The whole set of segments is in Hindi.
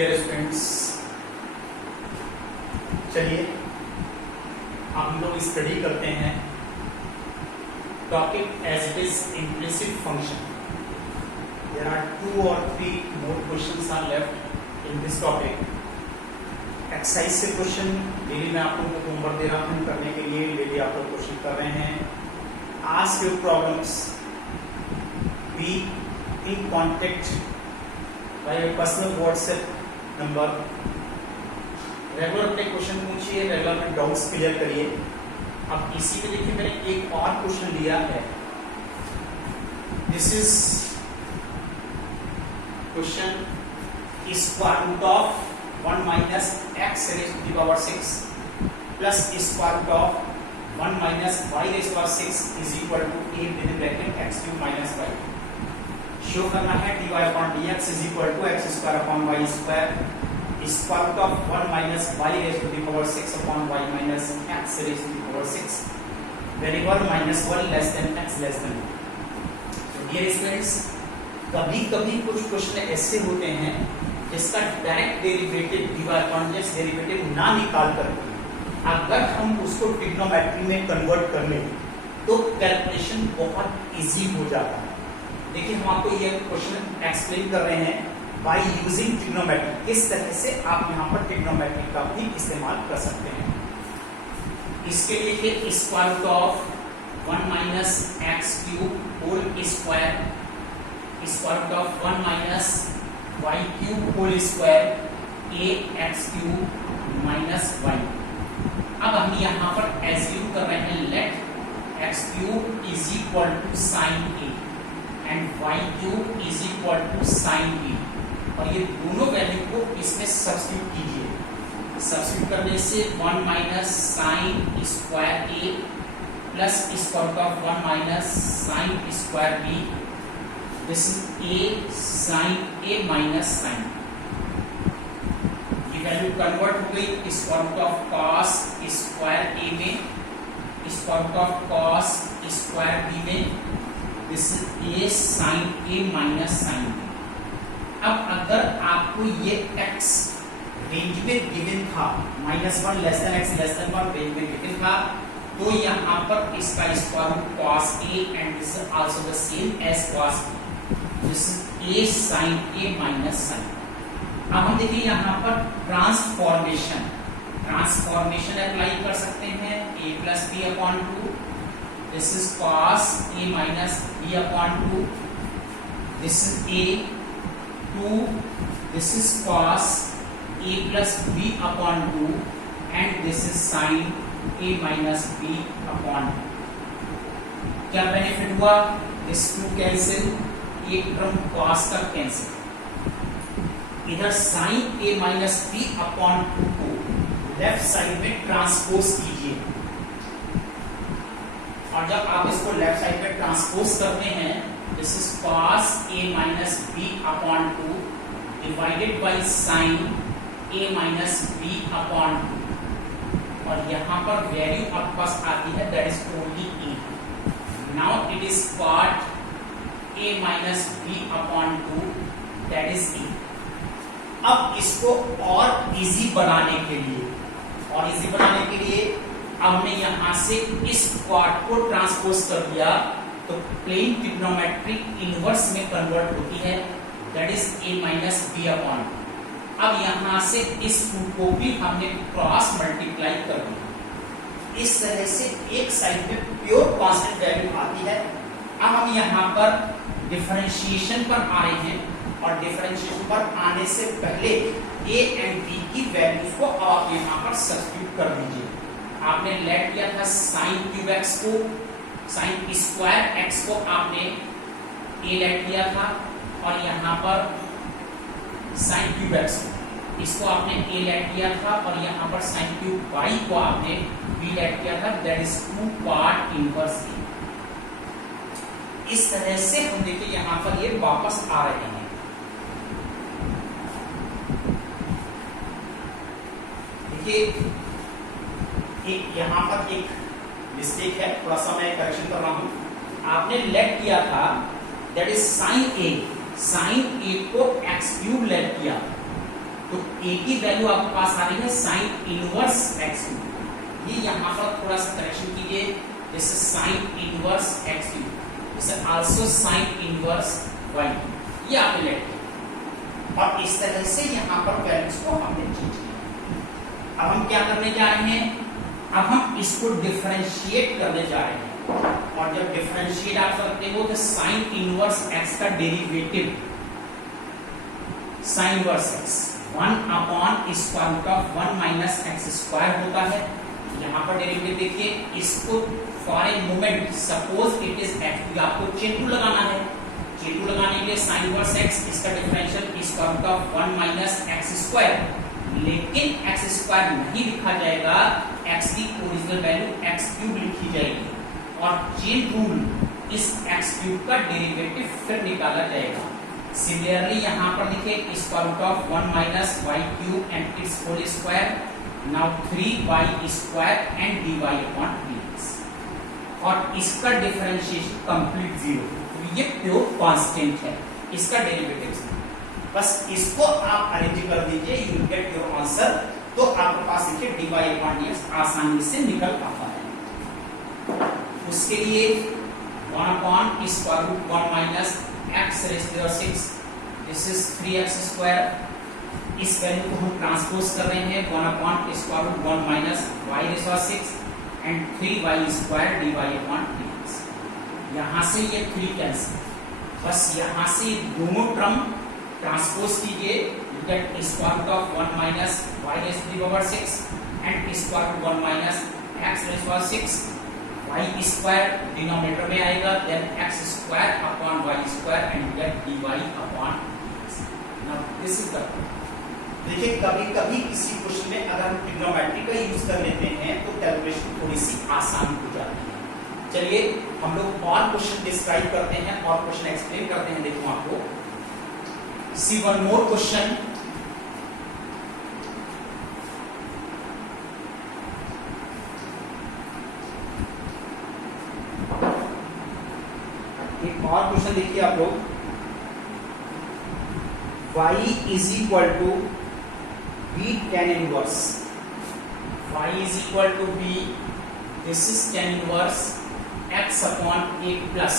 डियर स्टूडेंट्स, चलिए हम लोग स्टडी करते हैं topic as it is implicit function. There are 2 or 3 more questions are left in this topic. Exercise से क्वेश्चन डेली मैं आप लोगों को होमवर्क दे रहा हूँ करने के लिए. डेली आप लोग क्वेश्चन कर रहे हैं. Ask your problems, be in contact by your personal WhatsApp number. Regular अपने क्वेश्चन पूछिए, रेगुलर अपने डाउट्स क्लियर करिए. अब इसी में देखिए मैंने एक और क्वेश्चन लिया है. This is question square root of 1 minus x raised to the power 6 plus square root of 1 minus y raised to the power 6 is equal to a within bracket x cube minus y. Show करना है dy upon dx is equal to x square upon y square square root of 1 minus y raised to the power 6 upon y minus x raised to the power 6 wherever minus 1 less than x less than 1. तो dear students, कभी कभी कुछ क्वेश्चन ऐसे होते हैं जिसका डायरेक्ट डेरिवेटिव डिवाइड डेरिवेटिव ना निकाल करके अगर हम उसको ट्रिग्नोमेट्री में कन्वर्ट कर लें तो कैलकुलेशन बहुत इजी हो जाता है. देखिए हम आपको ये क्वेश्चन एक्सप्लेन कर रहे हैं बाय यूजिंग ट्रिग्नोमेट्री. किस तरह से आप यहाँ पर ट्रिग्नोमेट्री का भी इस्तेमाल कर सकते हैं. इसके लिए square root of 1 minus x cube whole square square root of 1 minus y cube whole square a x cube minus y. अब हम यहाँ पर एज्यूम कर रहे हैं late x cube is equal to sin a and y cube is equal to sin b. और ये दोनों वैल्यू को इसमें सब्स्टिट्यूट कीजिए. सब्स्टिट्यूट करने से 1 minus sin square a plus square root of 1 minus sin square b. This is a sin a minus sin. ये वैल्यू कन्वर्ट हो गई square root of cos square a में, square root of cos square b में. This is a sin a minus sin b. अब अगर आपको ये x रेंज में गिवन था -1 less than x less than 1 range में गिवन था तो यहाँ पर इसका square root cos a and this is also the same as cos b. This is a sin a minus sin. अब हम देखिए यहाँ पर ट्रांसफॉर्मेशन अप्लाई कर सकते हैं. a plus b upon 2. This is cos a minus b upon 2. This is a 2. This is cos a plus b upon 2 and this is sin a minus b upon 2. क्या बेनिफिट हुआ? This 2 कैंसिल, एक टर्म cos का कैंसिल. इधर sin a minus b upon 2 को लेफ्ट साइड में ट्रांसपोज कीजिए और जब आप इसको लेफ्ट साइड में ट्रांसपोज करते हैं this is cos a minus b upon 2 divided by sin a minus b upon 2 और यहाँ पर वैल्यू आपके पास आती है that is only a. Now it is part a minus b upon 2 that is a. अब इसको और इजी बनाने के लिए अब हमने यहां से इस पार्ट को ट्रांसपोज कर दिया तो प्लेन ट्रिग्नोमेट्रिक इनवर्स में कन्वर्ट होती है that is a minus b upon 2. अब यहां से इस 2 को भी हमने क्रॉस मल्टीप्लाई कर दिया. इस तरह से एक साइड पे प्योर कांस्टेंट वैल्यू आती है. अब हम यहाँ पर डिफरेंशिएशन पर आ रहे हैं और डिफरेंशिएशन पर आने से पहले a एंड b की वैल्यूज को आप यहाँ पर सब्स्टिट्यूट कर दीजिए. आपने लेट किया था sin क्यूब x को, sin स्क्वायर x को आपने a लेट किया था और यहाँ पर sin क्यूब x को इसको आपने a लेट किया था और यहाँ पर sin क्यूब y को आपने b लेट किया था. That is 2 part inverse a. इस तरह से हम देखिए यहां पर ये वापस आ रहे हैं. देखिए यहां पर एक मिस्टेक है, थोड़ा सा मैं करेक्शन कर रहा हूं. आपने लेट किया था दैट इज sin a को x क्यूब लेट किया तो a की वैल्यू आपके पास आ रही है साइन इनवर्स x क्यूब। ये यहाँ पर थोड़ा सा करेक्शन कीजिए, this is sine inverse x cube, this is also sine inverse y, ये आपने लेट किया और इस तरह से यहाँ पर वैल्यूज को हमने चेंज किया। अब हम क्या करने जा रहे हैं, अब हम इसको डिफरेंशिएट करने जा रहे हैं और जब डिफरेंशिएट आप करते हो तो साइन इनवर्स x का derivative sine inverse x 1 upon square root of 1 minus X square होता है। यहाँ पर डेरिवेटिव देखिए, इसको for a moment suppose it is x, आपको चेन टू लगाना है, चेन टू लगाने के लिए साइन इनवर्स x इसका differential square root of 1 minus X square, लेकिन एक्स स्क्वायर नहीं लिखा जाएगा, x की ओरिजिनल वैल्यू x क्यूब लिखी जाएगी और चेन रूल इस x क्यूब का डेरिवेटिव फिर निकाला जाएगा। सिमिलरली यहाँ पर लिखे square root of 1 minus Y cube and it's whole square, now 3y square and dy upon dx, और इसका डिफरेंशिएशन कंप्लीट जीरो, तो ये प्योर कांस्टेंट है, इसका डेरिवेटिव बस इसको आप अरेंज कर दीजिए, you will get your answer. तो आपके पास देखिए dy अपॉन dx आसानी से निकल आता है। उसके लिए 1 upon square root 1 minus x raise to 6, this is 3x square, इस वैल्यू को हम ट्रांसपोज कर रहे हैं 1 upon square root 1 minus y raise to 6 and 3y square dy upon dx। यहाँ से ये 3 कैंसिल, बस यहाँ से दोनों टर्म ट्रांसपोज कीजिए, you get square root of 1 minus y raise to power 6 and square root 1 minus x raise to 6, y square denominator में आएगा, then x square upon y square and get dy upon dx। Now this is the, देखिए कभी-कभी किसी क्वेश्चन में अगर हम ट्रिग्नोमेट्री का यूज कर लेते हैं तो कैलकुलेशन थोड़ी सी आसान हो जाती है। चलिए हम लोग और क्वेश्चन डिस्क्राइब करते हैं और क्वेश्चन एक्सप्लेन करते हैं। देखो आपको see one more question, एक और क्वेश्चन देखिए आप लोग, y is equal to b tan inverse, y is equal to b, this is tan inverse x upon a plus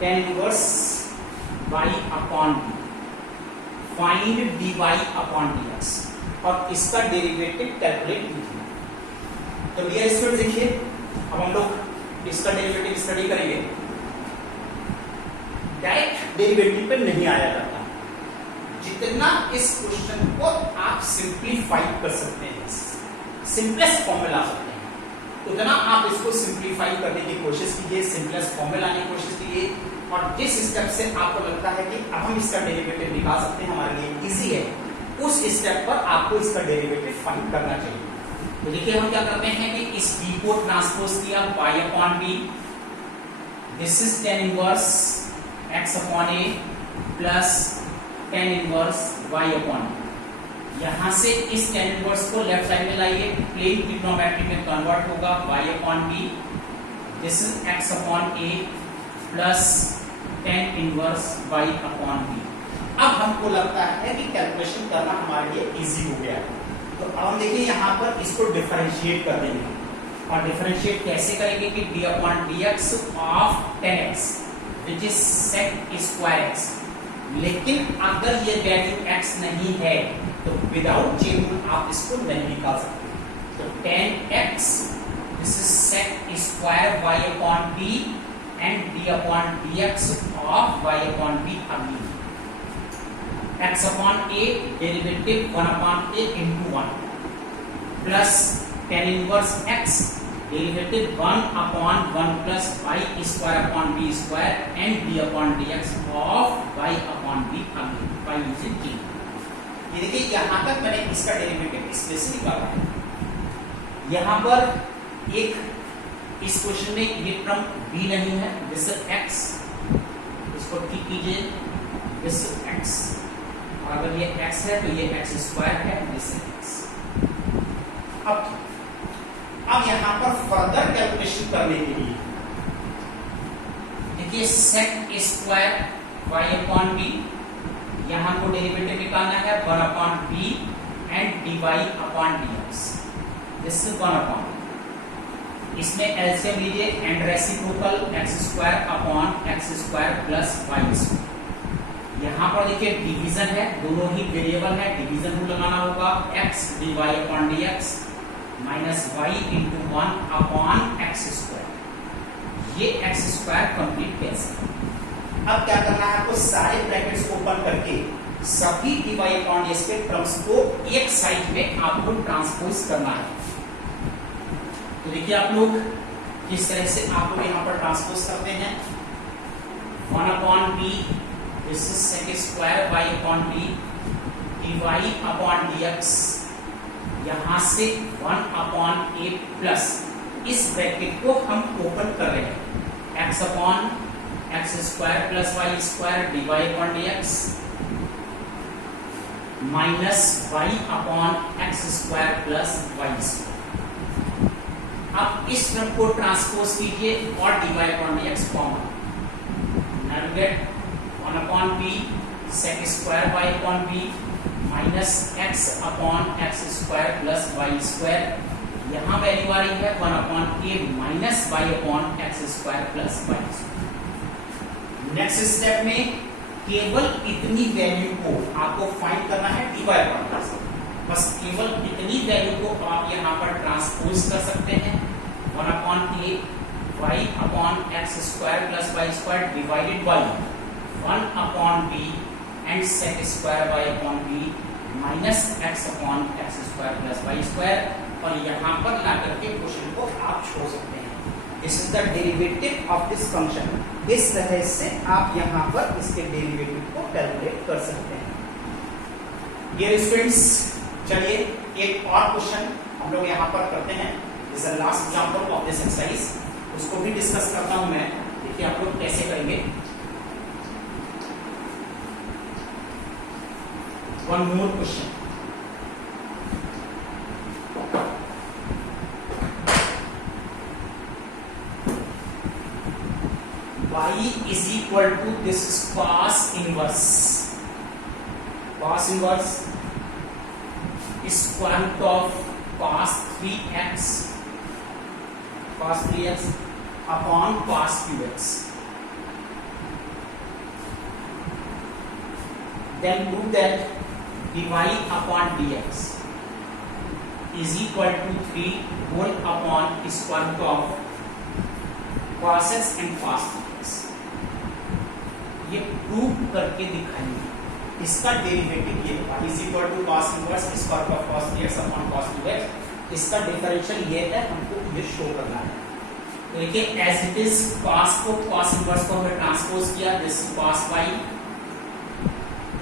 tan inverse y upon b, find dy upon dx और इसका डेरिवेटिव कैलकुलेट कीजिए। तो डियर स्टूडेंट देखिए, अब हम लोग इसका डेरिवेटिव स्टडी करेंगे। डायरेक्ट डेरिवेटिव पे नहीं आया जाता, जितना इस क्वेश्चन को आप सिंप्लीफाई कर सकते हैं, सिंपलेस्ट फॉर्म में ला सकते हैं, उतना आप इसको सिंप्लीफाई करने की कोशिश कीजिए, सिंपलेस्ट फॉर्म में लाने की कोशिश कीजिए, और जिस स्टेप से आपको लगता है कि अब हम इसका डेरिवेटिव निकाल सकते हैं, हमारे लिए इजी है, उस स्टेप पर आपको इसका डेरिवेटिव फाइंड करना चाहिए। तो देखिए हम क्या करते हैं कि इस b को ट्रांसपोज किया y upon b, this is tan inverse x upon a plus tan inverse y upon b। यहां से इस tan इनवर्स को लेफ्ट साइड में लाइए, प्लेन ट्रिग्नोमेट्री में कन्वर्ट होगा y upon b, this is x upon a plus tan inverse y upon b। अब हमको लगता है कि कैलकुलेशन करना हमारे लिए इजी हो गया। तो अब हम देखिए यहाँ पर इसको डिफरेंशिएट कर देंगे, और डिफरेंशिएट कैसे करेंगे कि d upon dx of 10x which is sec square x, लेकिन अगर ये वैल्यू x नहीं है तो विदाउट चेन रूल आप इसको नहीं निकाल सकते। तो 10x this is sec square y upon b and d upon dx of y upon b again, x upon a derivative 1 upon a into 1 plus tan inverse x derivative 1 upon 1 plus y square upon b square and d upon dx of y upon b again by using t। ये देखिए यहाँ तक मैंने इसका डेरिवेटिव इसमें से निकाला है। यहाँ पर एक इस क्वेश्चन में ये टर्म b नहीं है, दिस x, इसको ठीक कीजिए, दिस x, और अगर ये x है तो ये x स्क्वायर है, दिस x। अब यहाँ पर फर्दर कैलकुलेशन करने के लिए देखिए sec square y upon b यहाँ को डेरिवेटिव निकालना है 1/b and dy upon dx, this is 1/, इसमें एलसीएम लीजिए and reciprocal x² upon x² plus y²। यहाँ पर देखिए डिवीजन है, दोनों ही वेरिएबल है, डिवीजन रूल लगाना होगा, x dy upon dx minus y into 1 upon x², ये x² कंप्लीट कैंसिल। अब क्या करना है आपको, सारे ब्रैकेट्स ओपन करके सभी dy अपॉन dx के टर्म्स को एक साइड में आपको ट्रांसपोज करना है। तो देखिए आप लोग किस तरह से आप लोग यहाँ पर ट्रांसपोज करते हैं, 1/b this is sec² y upon b dy upon dx, यहाँ से 1/a प्लस इस ब्रैकेट को हम ओपन कर रहे हैं, x upon x² plus y² dy upon dx minus y upon x² plus y²। अब इस टर्म को ट्रांसपोज कीजिए और dy upon dx common, now get 1/b sec² y upon b minus x upon x² plus y², यहाँ वैल्यू आ रही है 1/a minus y upon x² plus y²। Next step में केवल इतनी वैल्यू को आपको फाइंड करना है dy अपॉन dx, बस केवल इतनी वैल्यू को आप यहाँ पर ट्रांसपोज कर सकते हैं, 1/a y upon x² plus y² divided by 1/b and sec² y upon b minus x upon x² plus y², और यहाँ पर ला करके क्वेश्चन को आप छोड़ सकते हैं। This is the derivative of this function. इस तरह से आप यहाँ पर इसके डेरिवेटिव को कैलकुलेट कर सकते हैं। डियर स्टूडेंट्स, चलिए एक और क्वेश्चन हम लोग यहाँ पर करते हैं, this is the last example of this exercise, उसको भी डिस्कस करता हूं मैं। देखिए आप लोग कैसे करेंगे। One more question, y is equal to this is cos inverse square root of cos 3x upon cos 2x, then prove that dy upon dx is equal to 3 whole upon square root of cos x and cos 2x। ये प्रूव करके दिखाएंगे। इसका डेरिवेटिव ये is equal to cos inverse square root of cos 3x upon cos 2x, इसका डिफरेंशियल ये है, हमको ये शो करना है। तो देखिए एज इट इज cos को cos इनवर्स को हमने ट्रांसपोज किया, दिस cos y,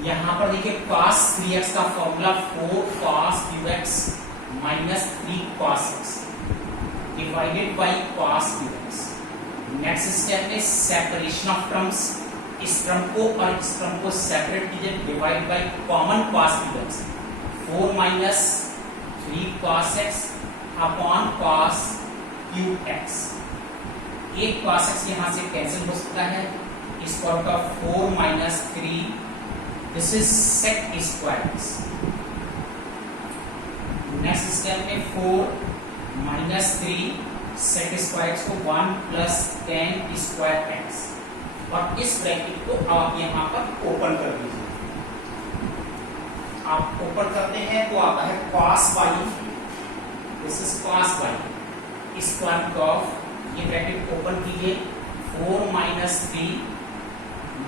यहाँ पर देखिए cos 3x का formula 4 cos 2x minus 3 cos x divided by cos 2x। Next step में सेपरेशन ऑफ टर्म्स, इस टर्म को और इस टर्म को सेपरेट कीजिए, divide by common cos 2x, 4 minus 3 cos x upon cos cube x। एक cos x यहाँ से कैंसिल हो सकता है, square root of 4 minus 3, this is sec square x। Next step में 4 माइनस 3 sec स्क्वायर x को 1 प्लस 10 स्क्वायर x, और इस ब्रैकेट को आप यहाँ पर ओपन कर दीजिए। आप ओपन करते हैं तो आता है cos y, this is cos y square root of, ये ब्रैकेट ओपन कीजिए, 4 minus 3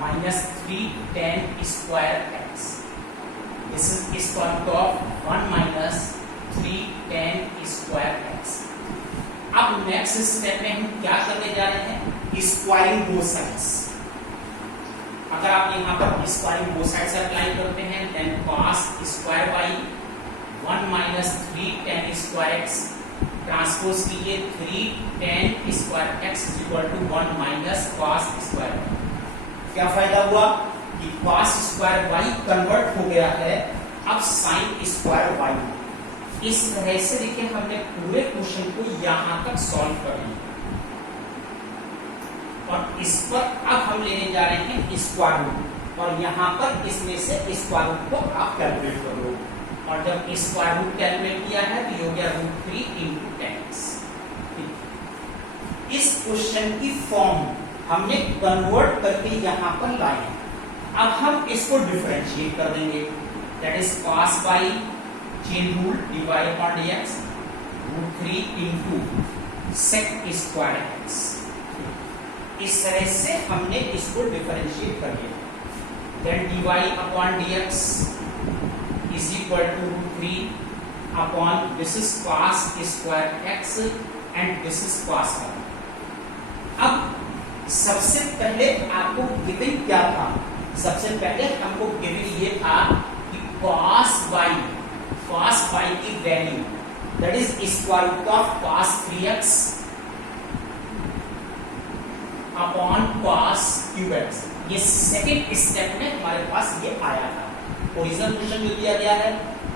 minus 3 10 square x, this is square root of 1 minus 3 10 square x। अब नेक्स्ट स्टेप में हम क्या करने जा रहे हैं, स्क्वायरिंग बोथ साइड्स। अगर आप यहाँ पर स्क्वायरिंग बोथ साइड से अप्लाई करते हैं, then cos square by 1 minus 3 10 square x, transpose कीजिए 3 10 square x is equal to 1 minus cos square. क्या फायदा हुआ कि cos स्क्वायर y कन्वर्ट हो गया है अब sin स्क्वायर y। इस तरह से देखिए हमने पूरे क्वेश्चन को यहां तक सॉल्व कर लिया, और इस पर अब हम लेने जा रहे हैं स्क्वायर रूट। और यहाँ पर इसमें से स्क्वायर रूट को आप कैलकुलेट कर लो, और जब स्क्वायर रूट कैलकुलेट किया है तो ये हो गया √3 इंटू 10x। इस क्वेश्चन की फॉर्म हमने कन्वर्ट करके यहाँ पर लाए। अब हम इसको डिफरेंशिएट कर देंगे, that is pass by chain rule divide upon dx √3 into sec square x। इस तरह से हमने इसको डिफरेंशिएट कर लिया। Then dy upon dx is equal to √3 upon this is cos square x and this is cos y। अब सबसे पहले आपको गिवन क्या था? सबसे पहले हमको गिवन ये था कि cos y की value that is square root of cos 3x upon cos cube x। ये सेकेंड स्टेप में हमारे पास ये आया था। ओरिजिनल क्वेश्चन जो दिया गया है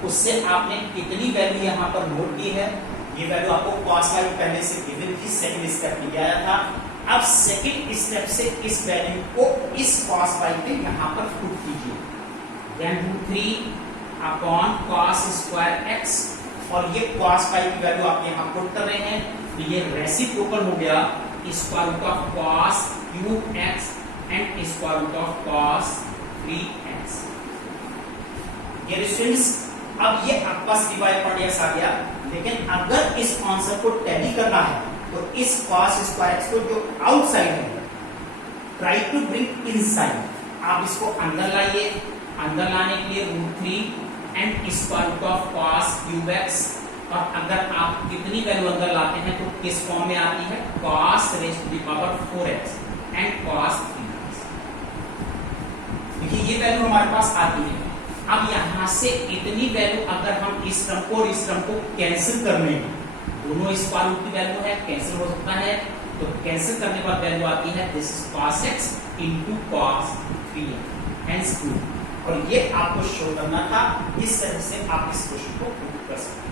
उससे आपने कितनी वैल्यू यहाँ पर नोट की है? ये वैल्यू आपको cos y पहले से गिवन थी, सेकेंड स्टेप में आया था। अब सेकेंड स्टेप से इस वैल्यू को इस cos y पे यहाँ पर पुट कीजिए, then √3 upon cos square x, और ये cos y की वैल्यू आप यहाँ पुट कर रहे हैं तो ये रेसिप्रोकल हो गया square root of cos cube x and square root of cos 3x। ये स्टूडेंट्स अब ये आपके पास डिवाइड अपॉन dx आ गया, लेकिन अगर इस आंसर को टैली करना है तो इस cos स्क्वायर x को जो आउटसाइड है ट्राई टू ब्रिंग इनसाइड, आप इसको अंदर लाइए। अंदर लाने के लिए √3 and square root of cos cube x, और अगर आप कितनी वैल्यू अंदर लाते हैं तो किस फॉर्म में आती है? cos raise to the power 4x and cos 3x। देखिए ये वैल्यू हमारे पास आती है। अब यहां से इतनी वैल्यू अगर हम इस टर्म को और इस टर्म को कैंसिल करने हैं, दोनों स्क्वायर रूट की वैल्यू है, कैंसिल हो सकता है, तो कैंसिल करने के बाद वैल्यू आती है this is cos x into cos 3x hence 2। और ये आपको शो करना था, इस तरह से आप इस क्वेश्चन को प्रूव कर सकते हैं।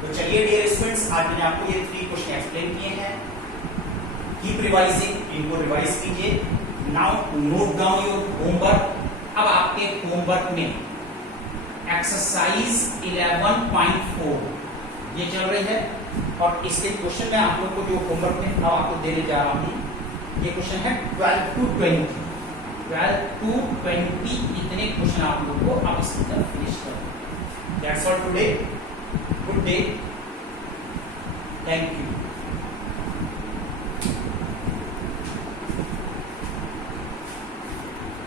तो चलिए डियर स्टूडेंट्स, आज मैंने आपको ये 3 क्वेश्चन एक्सप्लेन किए हैं। कीप रिवाइजिंग, इनको रिवाइज कीजिए। Now note down your homework. अब आपके होमवर्क में एक्सरसाइज 11.4 ये चल रही है, और इसके क्वेश्चन में आप लोग को जो होमवर्क में अब आपको देने जा रहा हूं, ये क्वेश्चन है 12 to 20 इतने क्वेश्चन आप लोग को अब इसकी तरफ फिनिश कर। That's all today. Good day, thank you.